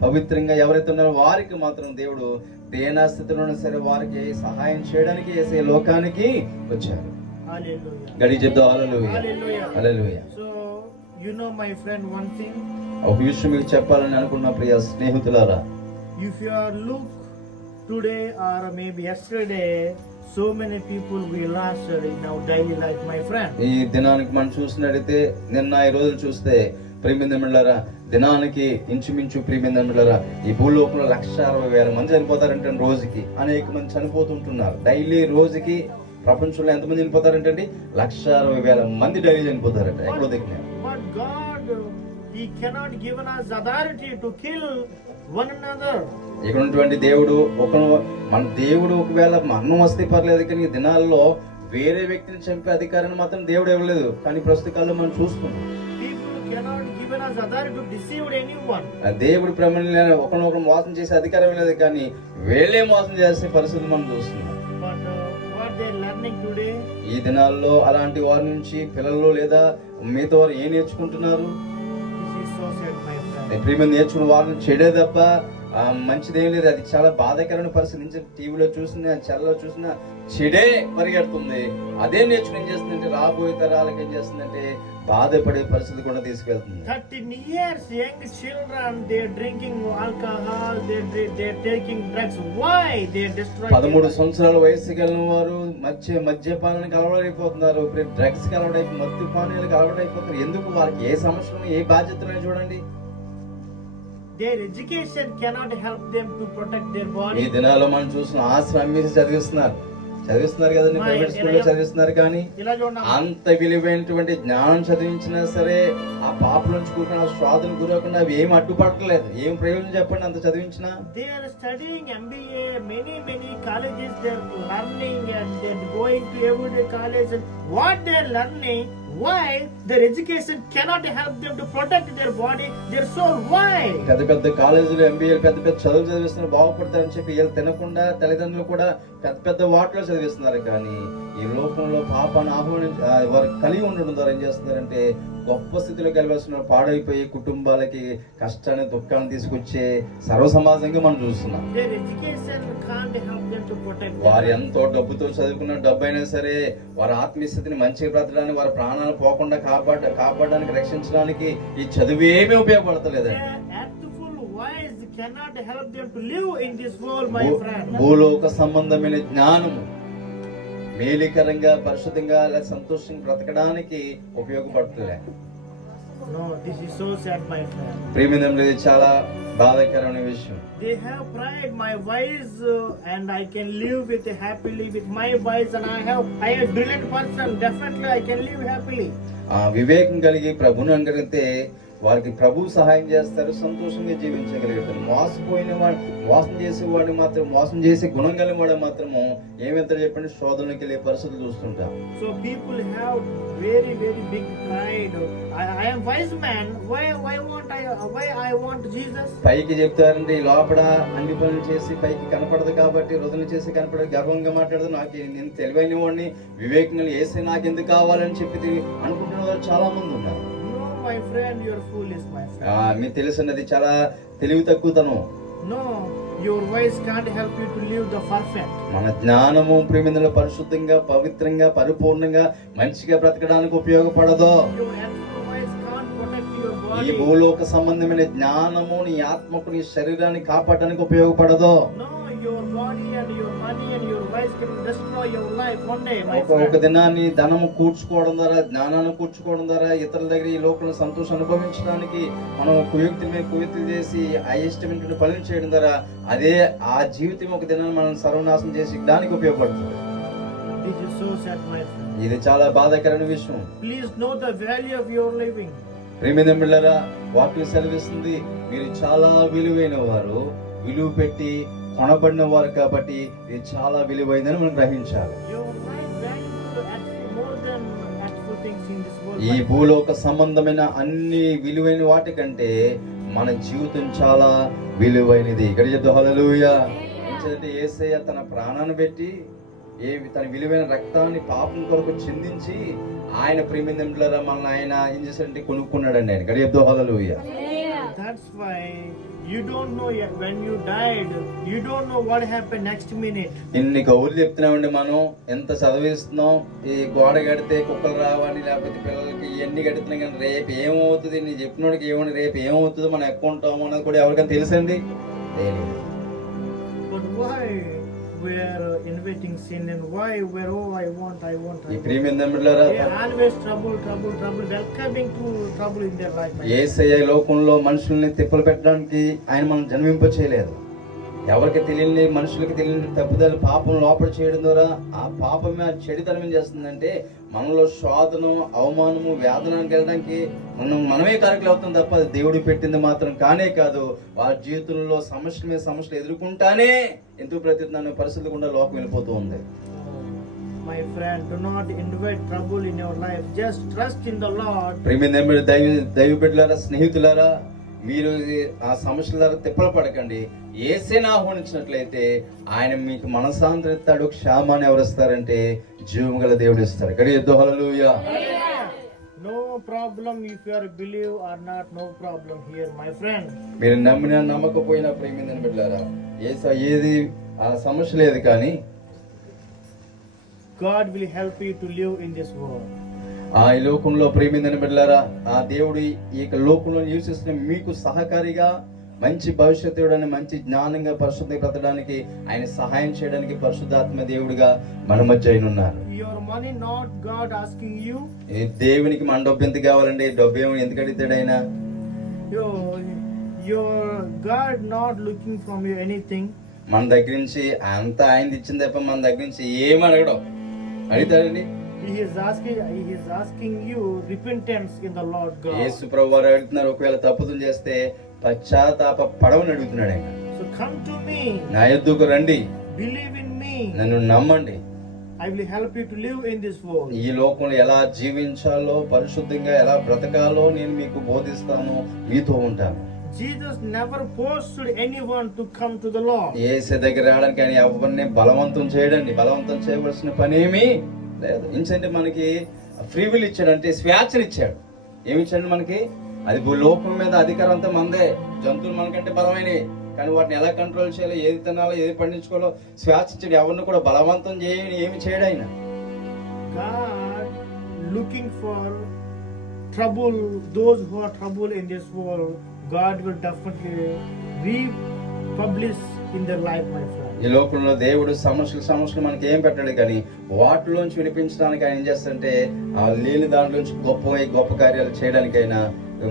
పవిత్రంగా ఎవరైతే ఉన్నారో వారికి మాత్రం దేవుడు దేనా స్థితిలో సరే వారికి సహాయం చేయడానికి వేసే లోకానికి వచ్చారు. Hallelujah. గడి చెప్తాం హల్లెలూయా, Hallelujah. Hallelujah. So you know, my friend, one thing. ఒక విషయం మీకు చెప్పాలని అనుకున్న ప్రియ స్నేహితులారా, If you are look today or maybe yesterday, so many people we lost in our daily life, my friend. ఈ దినానికి మనం చూసినట్టయితే నిన్న ఈ రోజు చూస్తే ప్రియమిందమిళ్ళారా, దినానికి ఇంచుమించు ప్రియమిందమిళ్ళారా ఈ భూలోకంలో 160,000 మంది చనిపోతారంటే రోజుకి. అనేక మంది చనిపోతుంటున్నారు డైలీ. రోజుకి ప్రపంచంలో ఎంతమంది చనిపోతారంటే 160,000 మంది డైలీ చనిపోతారంట. ఎక్కడో దగ్గర. But God, He cannot give us authority to kill one another. ఇక్కడ ఉన్నటువంటి దేవుడు మన దేవుడు ఒకవేళ మరణం వస్తే పర్లేదు, కానీ ఈ దినాల్లో వేరే వ్యక్తిని చంపే అధికారాన్ని మాత్రం దేవుడు ఇవ్వలేదు. కానీ ప్రస్తుత కాలంలో మనం చూస్తున్నాం People cannot give us authority to deceive anyone. దేవుడు ప్రమాణ ఒకరినొకరు మోసం చేసే అధికారం లేదు, కానీ వేళ్ళే మోసం చేసే పరిస్థితులు మనం చూస్తున్నాం. But what they are learning today, ఈ దినాల్లో అలాంటి వారి నుంచి పిల్లలు లేదా మిగతా వారు ఏం నేర్చుకుంటున్నారు? this is so sad, my friend. ప్రియమైన నేర్చుకున్న వారిని చెడే తప్ప మంచిదేం లేదు. అది చాలా బాధాకరమైన పరిస్థితి. నుంచి టీవీలో చూసినా, చెల్లలో చూసినా చెడే పరిగెడుతుంది. అదే నేర్చుకుని ఏం చేస్తుందంటే రాబోయే తరాలకు ఏం చేస్తుందంటే బాధపడే పరిస్థితి కూడా తీసుకెళ్తుంది. 13 years young children, they are drinking alcohol, they are taking drugs. Why? They are destroying. 13 సంవత్సరాల వయసు కలిగిన వారు మద్యపానానికి అలవాటైపోతున్నారు, డ్రగ్స్ కి అలవాటైపోయి మద్యపానాలకు అలవాటైపోతున్నారు. ఎందుకు? వారికి ఏ సమస్యలు, ఏ బాధ్యతలు చూడండి. Their education cannot help them to protect their ఈ body. దినాల్లో మనం చూసిన ఆశ్రమం చదివిస్తున్నారు కదండి, ప్రైవేట్ స్కూల్లో చదివిస్తున్నారు. కానీ ఇలా చూడండి. అంత విలువైనటువంటి జ్ఞానం చదివించినా సరే ఆ పాపల నుంచి కూడుకున్న స్వాదులు గురకుండా అవి ఏం అడ్డుపడట్లేదు. ఏం ప్రయోజనం చెప్పండి అంత చదివించినా? They are studying MBA, many colleges they are learning, and they are going to everyday college. And what they are learning, why their education cannot help them to protect their body, their soul? Why? పెద్ద పెద్ద కాలేజీలు, ఎంబీఏలు, పెద్ద పెద్ద చదువులు చదివిస్తున్నారు, బాగుపడతారని చెప్పి వీళ్ళు తినకుండా తల్లిదండ్రులు కూడా పెద్ద పెద్ద వాటిలో చదివిస్తున్నారు. కానీ ఈ లోకంలో పాపాన్ని ఆహ్వానించి వారు కలిగి ఉండడం ద్వారా ఏం చేస్తున్నారంటే గొప్ప స్థితిలో కలవాల్సిన పాడైపోయి కుటుంబాలకి కష్టాన్ని, దుఃఖాన్ని తీసుకొచ్చే సర్వసమాజంగా మనం చూస్తున్నాం. Their education can't help them to protect their వారు body. ఎంతో డబ్బుతో చదువుకున్న డబ్బు అయినా సరే వారి ఆత్మీయ స్థితిని మంచిగా బ్రతకడానికి, వారి ప్రాణాలు పోకుండా కాపాడడానికి, రక్షించడానికి ఈ చదువు ఏమీ ఉపయోగపడతలేదండి. Their earthful wise cannot help them to live in this world, my friend. భూలోక సంబంధమైన జ్ఞానము మేలికరంగా, పరిశుద్ధంగా లేదా సంతోషంగా బ్రతకడానికి ఉపయోగపడుతుంది. No, this is so sad, my friend. ప్రేమిందంలో ఇది చాలా బాధాకరమైన విషయం. They have pride, my wives, and I can live with happily with my wives, and I am a brilliant person. Definitely, I can live happily. ఆ వివేకం కలిగి ప్రభువును అనుగరిగితే వారికి ప్రభు సహాయం చేస్తారు, సంతోషంగా జీవించగలుగుతారు. మోసపోయిన వాడు, మోసం చేసేవాడు మాత్రం, మోసం చేసే గుణం కలిగిన వాడు మాత్రము ఏమిస్తారు చెప్పండి, శోధనకి వెళ్ళే పరిస్థితులు చూస్తుంటాం. So people have very big pride. I am wise man. Why I want Jesus? పైకి చెప్తారండి, లోపల అన్ని పనులు చేసి పైకి కనపడదు కాబట్టి, హృదయం చేసి కనపడదు, గర్వంగా మాట్లాడదు, నాకు నేను తెలివైన వాడిని, వివేకంగా వేసి నాకు ఎందుకు కావాలని చెప్పి అనుకుంటున్న వారు చాలా మంది ఉన్నారు. No, my friend, you are foolish, my friend. మీకు తెలుసున్నది చాలా తెలివి తక్కువతనం. No, your voice can't help you to live the perfect. మన జ్ఞానము ప్రేమిందులో పరిశుద్ధంగా, పవిత్రంగా, పరిపూర్ణంగా, మంచిగా బ్రతకడానికి ఉపయోగపడదు. Your actual voice can't protect your ఈ body. భూలోక సంబంధమైన జ్ఞానము నీ ఆత్మకు, నీ శరీరాన్ని కాపాడడానికి ఉపయోగపడదు. No, your body and your money and your voice can destroy your life one day, my ఒక friend. దినాన్ని ధనము కూర్చుకోవడం ద్వారా, జ్ఞానాన్ని కూర్చుకోవడం ద్వారా, ఇతరుల దగ్గర ఈ లోకంలో సంతోషం అనుభవించడానికి మనం కుయుక్తి చేసి అయిష్టమైన పనులు చేయడం ద్వారా అదే ఆ జీవితం ఒక దినాన్ని మనం సర్వనాశనం చేసి దానికి ఉపయోగపడుతుంది. This is so sad, my friend. ఇది చాలా బాధాకరమైన విషయం. Please know the value of your living. ప్రేమిదమిళ్ళరా, వాక్యం సెలవిస్తుంది, మీరు చాలా విలువైన వారు, విలువ పెట్టి కొనబడిన వారు కాబట్టి ఇది చాలా విలువైందని మనం గ్రహించాలి. Your life valuable more than actual things in this world. ఈ భూలోక సంబంధమైన అన్ని విలువైన వాటి కంటే మన జీవితం చాలా విలువైనది. ఇక్కడ చెప్తా హల్లెలూయా. ఎందుకంటే యేసయ్య తన ప్రాణాన్ని పెట్టి తన విలువైన రక్తాన్ని పాపం కొరకు చిందించి ఆయన ప్రేమిందరా మనల్ని ఆయన ఏం చేశాడంటే కొనుక్కున్నాడండి ఆయన. ఇక్కడ చెప్తా హల్లెలూయా. That's why you don't know yet when you died. You don't know what happened next minute. ఇన్ని కౌలు చెప్తున్నామండి, మనం ఎంత చదివిస్తున్నాం, ఈ గోడ కడితే కుక్కలు రావని, లేకపోతే పిల్లలకి ఇవన్నీ కడుతున్నాం, కానీ రేపు ఏమవుతుంది, నేను చెప్పినోడికి ఏమని రేపు ఏమవుతుందో మనం ఎక్కువ ఉంటాము అన్నది కూడా ఎవరికైనా తెలుసండి. But why we're inviting sin, and why we're I want. ఈ ప్రియమిందమిళ్ళారా, They are always trouble. Welcoming to trouble in their life. యేసయ్య లోకంలో మనుషుల్ని తిప్పలు పెట్టడానికి ఆయన మనం జన్మింప చేయలేదు. ఎవరికి తెలియని, మనుషులకి తెలియని తప్పుదల పాపం లోపల చేయడం ద్వారా ఆ పాపమే, ఆ చెడుతనం ఏం చేస్తుందంటే మనలో శోధనం, అవమానము, వేదనకి వెళ్ళడానికి మనమే కారకులు అవుతాం తప్ప అది దేవుడు పెట్టింది మాత్రం కానే కాదు. వారి జీవితంలో సమస్యల మీద సమస్యలు ఎదుర్కొంటానే ఎందుకు ప్రతిదిన పరిస్థితులు కూడా లోకం వెళ్ళిపోతూ ఉంది. My friend, do not invite trouble in your life. Just trust in the Lord. ప్రేమిందమిడు దైవ బిడ్డలారా, స్నేహితులారా, మీరు ఆ సమస్యల ద్వారా తిప్పలు పడకండి. యేసుని ఆహ్వానించినట్లయితే ఆయన మీకు మనసాంతరం ఇస్తాడు, క్షేమాన్ని ఎవరిస్తారంటే జీవం గల దేవుడు ఇస్తారు. ఇక్కడ యుద్ధ హల్లెలూయా. No problem if you are believe or not. No problem here, my friend. మీరు నమ్మినా నమ్మకపోయినా ప్రేమిందని బిడ్డలారా, ఏది ఆ సమస్య లేదు, కానీ God will help you to live in this world. ఈ లోకంలో ప్రేమిందని బిడ్డలారా, ఆ దేవుడు ఈ లోకంలో నివసిస్తున్న మీకు సహకారిగా, మంచి భవిష్యత్తు, మంచి జ్ఞానంగా, పరిశుద్ధంగా బ్రతకడానికి ఆయన సహాయం చేయడానికి పరిశుద్ధాత్మ దేవుడిగా మన మధ్య ఆయన ఉన్నారు. Your money not God asking you. దేవునికి మన డబ్బు ఎంత కావాలండి? డబ్బు ఏమో ఎందుకు అడుగుతాడు ఆయన? Your God not looking from you anything. మన దగ్గర నుంచి అంతా ఆయన ఇచ్చింది తప్ప మన దగ్గర నుంచి ఏం అడగడం. అడుగుతాడండి. He is asking you repentance in the Lord God. యేసు ప్రభువు వారు అడుగుతున్నారు, ఒకవేళ తప్పులు చేస్తే పశ్చాత్తాప పడవని అడుగుతున్నాడు ఆయన. So come to me. నా యొద్దకు రండి, Believe in me. నన్ను నమ్మండి. I will help you to live in this world. ఈ లోకంలో ఎలా జీవించాలో, పరిశుద్ధంగా ఎలా బ్రతకాలో నేను మీకు బోధిస్తాను, మీతో ఉంటాను. Jesus never forced anyone to come to the Lord. యేసు దగ్గర రావడానికి ఆయన ఎవరిని బలవంతం చేయడండి. బలవంతం చేయవలసిన పనేమీ లేదు. ఎందుకంటే మనకి ఫ్రీ విల్ ఇచ్చాడు, అంటే స్వేచ్ఛను ఇచ్చాడు. ఏమి ఇచ్చాడు మనకి? అది లోకం మీద అధికారం అంతా మందే. జంతువులు మనకంటే బలమైనవి, కానీ వాటిని ఎలా కంట్రోల్ చేయాలో, ఏది తినాలో, ఏది పండించుకోవాలో స్వేచ్ఛ ఇచ్చాడు. ఎవరిని కూడా బలవంతం ఏమి చేయడు ఆయన. God looking for trouble, those who are trouble in this world, God will definitely republish in their life, my friend. ఈ లోకంలో దేవుడు సమస్యలు మనకి ఏం పెట్టాడు, కానీ వాటిలోంచి వినిపించడానికి ఆయన ఏం చేస్తాడంటే ఆ లేని దాంట్లోంచి గొప్ప కార్యాలు చేయడానికైనా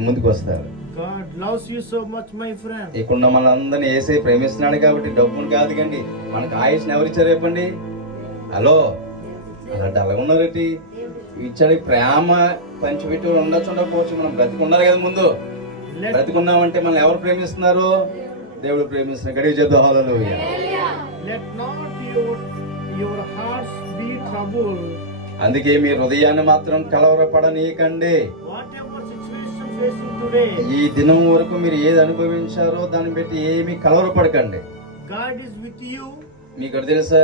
ముందుకు వస్తారు. God loves you so much, my friend. ఇక్కడ మనందరినీ ఏసే ప్రేమిస్తున్నాడు కాబట్టి డబ్బును కాదు కండి. మనకు ఆయుష్ని ఎవరు ఇచ్చారు చెప్పండి? హలో, అలాంటి అలాగ ఉన్నారటి ఇచ్చాడు. ప్రేమ పంచిపెట్టి ఉండొచ్చు ఉండకపోవచ్చు, మనం బ్రతికున్నారు కదా. ముందు బ్రతికున్నామంటే మనం ఎవరు ప్రేమిస్తున్నారు? దేవుడు ప్రేమిస్తున్నారు. గడికి చెప్తా హల్లెలూయా. Let not your hearts be troubled. అందుకే మీ హృదయాన్ని మాత్రం కలవరపడనీయకండి. Whatever situation facing today, ఈ దినం వరకు మీరు ఏది అనుభవించారో దాన్ని బట్టి ఏమీ కలవరపడకండి. God is with you. మీకు తెలుసా,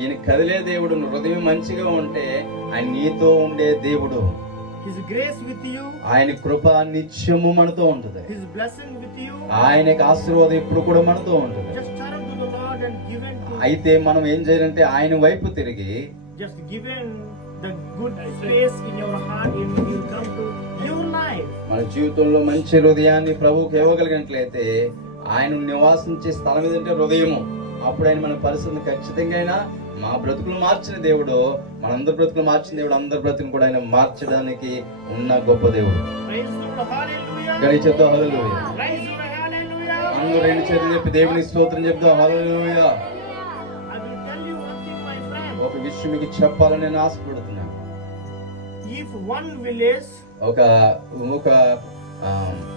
ఈయన కదిలే దేవుడు. నువ్వు హృదయం మంచిగా ఉంటే ఆయన నీతో ఉండే దేవుడు. His grace with you. ఆయన కృప నిత్యము మనతో ఉంటుంది. His blessing with you. ఆయనకి ఆశీర్వాదం ఇప్పుడు కూడా మనతో ఉంటుంది. Just turn to the Lord and give in to. అయితే మనం ఏం చేయాలంటే ఆయన వైపు తిరిగి Just give in the good space in your heart, and He will come to your life. మన జీవితంలో మంచి హృదయాన్ని ప్రభువుకి ఇవ్వగలిగినట్లయితే, ఆయన నివాసించే స్థలం ఏదంటే హృదయము. అప్పుడు ఆయన మన పరిస్థితిని ఖచ్చితంగా అయినా మా బ్రతుకులు మార్చిన దేవుడు, మనందరి బ్రతుకులు మార్చిన దేవుడు, అందరి బ్రతుకులు కూడా ఆయన మార్చడానికి ఉన్న గొప్ప దేవుడు. Praise the Lord. Hallelujah. గడి చెప్తాం హల్లెలూయా. Praise the Lord. Hallelujah. అందరూ రెండు చేతులు చెప్పి దేవుని స్తోత్రం చెప్తాం హల్లెలూయా. I will tell you one thing, my friend. ఒక విషయం మీకు చెప్పాలని నేను ఆశపడుతున్నాను. If one village, ఒక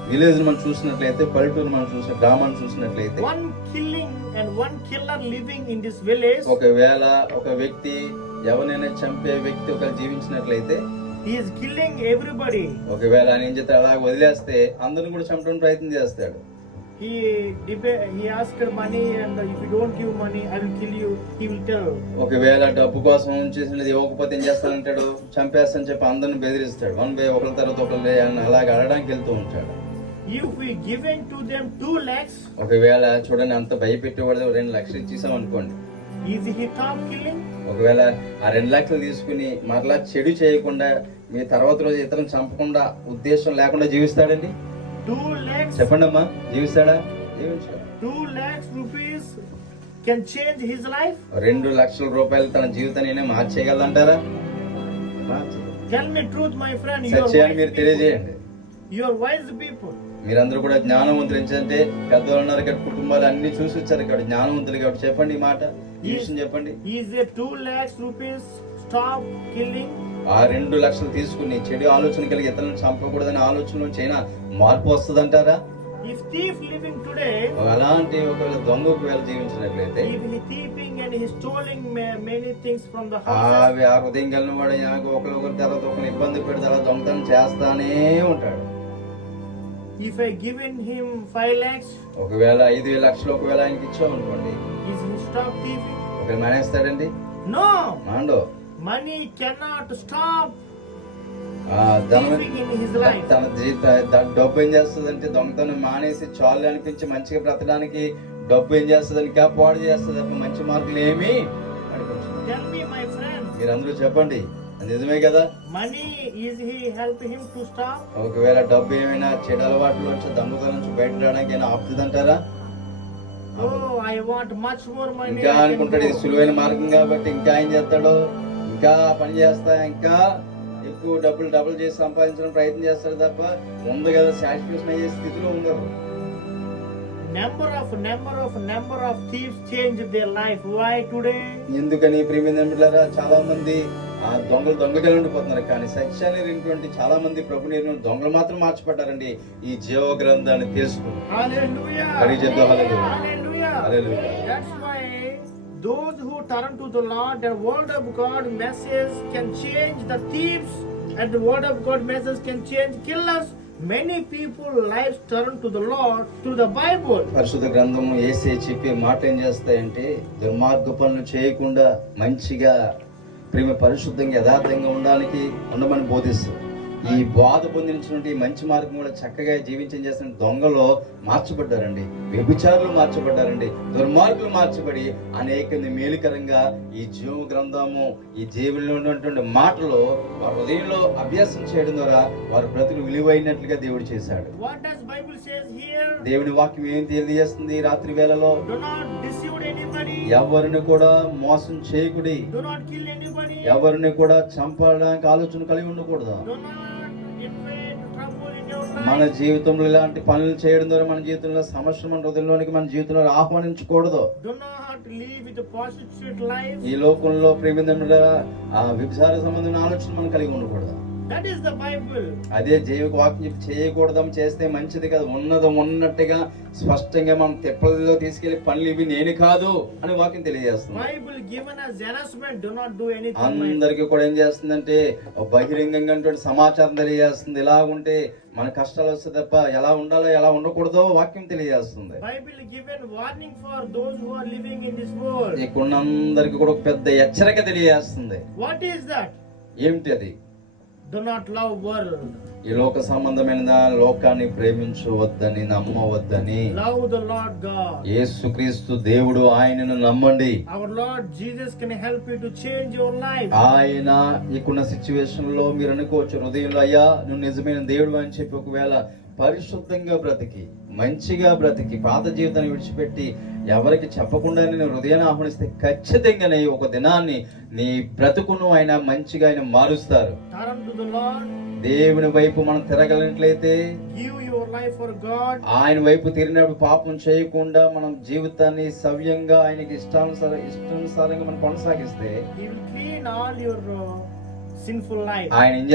విలేజ్ మనం చూసినట్లయితే, పల్లెటూరు మనం చూసిన గ్రామాన్ని చూసినట్లయితే, one killing and one killer living in this village, ఒకవేళ ఒక వ్యక్తి ఎవరినైనా చంపే వ్యక్తి ఒక జీవించినట్లయితే, he is killing everybody. ఒకవేళ ఆయన ఏం చేస్తాడు, అలా వదిలేస్తే అందరిని కూడా చంపడానికి ప్రయత్నం చేస్తాడు. He asked money, and if you don't give money, I will kill you. He will tell. ఒకవేళ డబ్బు కోసం చేసినది ఇవ్వకపోతే ఏం చేస్తానంటాడు, చంపేస్తానని చెప్పి అందరిని బెదిరిస్తాడు. వన్ బై ఒకరి తర్వాత ఒకరు అని అలాగే అడగడానికి వెళ్తూ ఉంటాడు. If we given to them 2 lakhs, ఒకవేళ చూడండి, అంత భయపెట్టేవాడు 2 లక్షలు ఇచ్చేసాం అనుకోండి. is he top killing? ఒకవేళ ఆ 2 లక్షలు తీసుకుని మరలా చెడు చేయకుండా, మీ తర్వాత రోజు ఇతరులను చంపకుండా ఉద్దేశం లేకుండా జీవిస్తాడండి? 2 lakhs. చెప్పండి అమ్మా, జీవిస్తాడా? జీవించాడు. 2 lakhs rupees can change his life. 2 లక్షల రూపాయలు తన జీవితాన్ని మార్చేయగలంటారా? Tell me truth, my friend. సత్యాన్ని మీరు తెలియజేయండి. You are wise people. మీరందరూ కూడా జ్ఞానవంతులు. ఏంటంటే పెద్దవాళ్ళు ఉన్నారు ఇక్కడ, కుటుంబాలు అన్ని చూసి వచ్చారు ఇక్కడ, జ్ఞానవంతులు కాబట్టి చెప్పండి ఈ మాట, ఈ విషయం చెప్పండి. Is a 2 lakhs rupees stop killing? ఆ 2 లక్షలు తీసుకుని చెడు ఆలోచన కలిగి ఇతరులను చంపకూడదనే ఆలోచనలో చైనా మార్పు వస్తుందంటారా? If thief living today, అలాంటి ఒకవేళ దొంగ ఒకవేళ జీవించినట్లయితే, if he thieving and he stealing many things from the houses, ఆ హృదయం కలిగిన వాడు ఒకరి తర్వాత ఒకరు ఇబ్బంది పెడితే అలా దొంగతనం చేస్తానే ఉంటాడు. if I given him 5 lakhs, ఒకవేళ 5 లక్షలు ఒకవేళ ఆయనకి ఇచ్చాం అనుకోండి, is he stop thieving? ఒకవేళ మానేస్తాడండి? No. Mando. Money cannot stop ధనం thieving in his life. తన డబ్బు ఏం చేస్తుందంటే, దొంగతనం మానేసి చాలు అనిపించి మంచిగా బ్రతడానికి డబ్బు ఏం చేస్తుంది, ఇంకా పాడు చేస్తుంది తప్ప మంచి మార్కులు ఏమి నడిపించదు. Tell me, my friend. మీరందరూ చెప్పండి, నిజమే కదా? Money, is he help him to stop? ఒకవేళ డబ్బు ఏమైనా చెడు అలవాట్లు వచ్చి దొంగతనం నుంచి బయట రావడానికి ఏమైనా ఆపుతుందంటారా? Oh, I want much more money. ఇంకా I can అనుకుంటాడు ఇది go. సులువైన మార్గం కాబట్టి ఇంకా ఏం చేస్తాడు, ఇంకా పని చేస్తా, ఇంకా ఎక్కువ డబ్బులు చేసి సంపాదించడం ప్రయత్నం చేస్తాడు తప్ప ముందు కదా సాటిస్ఫాక్షన్ అయ్యే స్థితిలో ఉండరు. Number of thieves changed their life. Why today? ఎందుకని ప్రియమైనలారా, చాలా మంది ఆ దొంగలుగా ఉండిపోతున్నారు. కానీ సత్యాన్ని ఎరిగినటువంటి చాలా మంది ప్రభుని ఎరిగిన దొంగలు మాత్రం మార్చిపడ్డారండి ఈ జీవ గ్రంథాన్ని తెలుసుకుని. Hallelujah. హరి చెప్తాం హల్లెలూయా. Hallelujah. Hallelujah. That's why those who turn to the Lord, the word of God message can change the thieves, and the word of God message can change killers. Many people lives turn to the Lord through the Bible. పరిశుద్ధ గ్రంథము యేసే చెప్పే మాట ఏం చేస్తాయంటే, దుర్మార్గ పనులు చేయకుండా మంచిగా ప్రేమ పరిశుద్ధంగా యథార్థంగా ఉండమని బోధిస్తుంది. ఈ బాధ పొందించినటువంటి మంచి మార్గం కూడా చక్కగా జీవించం చేసిన దొంగలో మార్చబడ్డారండి, వ్యభిచారులు మార్చబడ్డారండి, దుర్మార్గులు మార్చబడి అనేక మేలుకరంగా ఈ జీవ గ్రంథము, ఈ జీవుల్లో ఉన్నటువంటి మాటలు వారి హృదయంలో అభ్యాసం చేయడం ద్వారా వారి బ్రతుకు విలువైనట్లుగా దేవుడు చేశాడు. What does Bible says here? దేవుని వాక్యం ఏం తెలియజేస్తుంది రాత్రి వేళలో? Do not deceive anybody. ఎవరిని కూడా మోసం చేయకుడి. Do not kill anybody. ఎవరిని కూడా చంపడానికి ఆలోచన కలిగి ఉండకూడదు. Do not invade trouble in your life. మన life. జీవితంలో ఇలాంటి పనులు చేయడం ద్వారా మన జీవితంలో సమస్యలు మన హృదయంలోనికి మన జీవితంలో ఆహ్వానించకూడదు. Do not live with a prostitute life. ఈ లోకంలో ప్రేమించిన ఆ వ్యభిచార సంబంధమైన ఆలోచన మనం కలిగి ఉండకూడదు. That is the Bible. అదే జీవక వాక్యం చెప్పి చేయకూడదాం, చేస్తే మంచిది కాదు. ఉన్నట్టుగా స్పష్టంగా మనం తిప్పల్లో తీసుకెళ్లి పనులు ఇవి నేను కాదు అని వాక్యం తెలియజేస్తుంది. Bible given as announcement, do not do anything. అందరికి కూడా ఏం చేస్తుందంటే బహిరంగంగా సమాచారం తెలియజేస్తుంది. ఇలా ఉంటే మన కష్టాలు వస్తే తప్ప ఎలా ఉండాలో ఎలా ఉండకూడదో వాక్యం తెలియజేస్తుంది. Bible given warning for those who are living in this world. ఇక్కడ అందరికి కూడా ఒక పెద్ద హెచ్చరిక తెలియజేస్తుంది. What is that? ఏమిటి అది? Do not love world. ఈ లోక సంబంధమైన లోకాన్ని ప్రేమించవద్దని, నమ్మవద్దని. Love the Lord God. యేసుక్రీస్తు దేవుడు, ఆయనను నమ్మండి. Our Lord Jesus can help you to change your life. ఆయన ఇక్కడున్న సిచ్యువేషన్ లో మీరు అనుకోవచ్చు హృదయంలో, అయ్యా నువ్వు నిజమైన దేవుడు అని చెప్పి ఒకవేళ పరిశుద్ధంగా బ్రతికి మంచిగా బ్రతికి పాత జీవితాన్ని విడిచిపెట్టి ఎవరికి చెప్పకుండా నేను హృదయాన్ని ఆహ్వానిస్తే ఖచ్చితంగా ఒక దినాన్ని నీ బ్రతుకును ఆయన మంచిగా ఆయన మారుస్తారు. Turn to the Lord. దేవుని వైపు మనం తిరగలిగినట్లయితే, Give your life for God. ఆయన వైపు తిరిగినప్పుడు పాపం చేయకుండా మనం జీవితాన్ని సవ్యంగా ఆయనకి ఇష్టానుసారంగా మనం కొనసాగిస్తే He will clean all your sinful life. ఆయన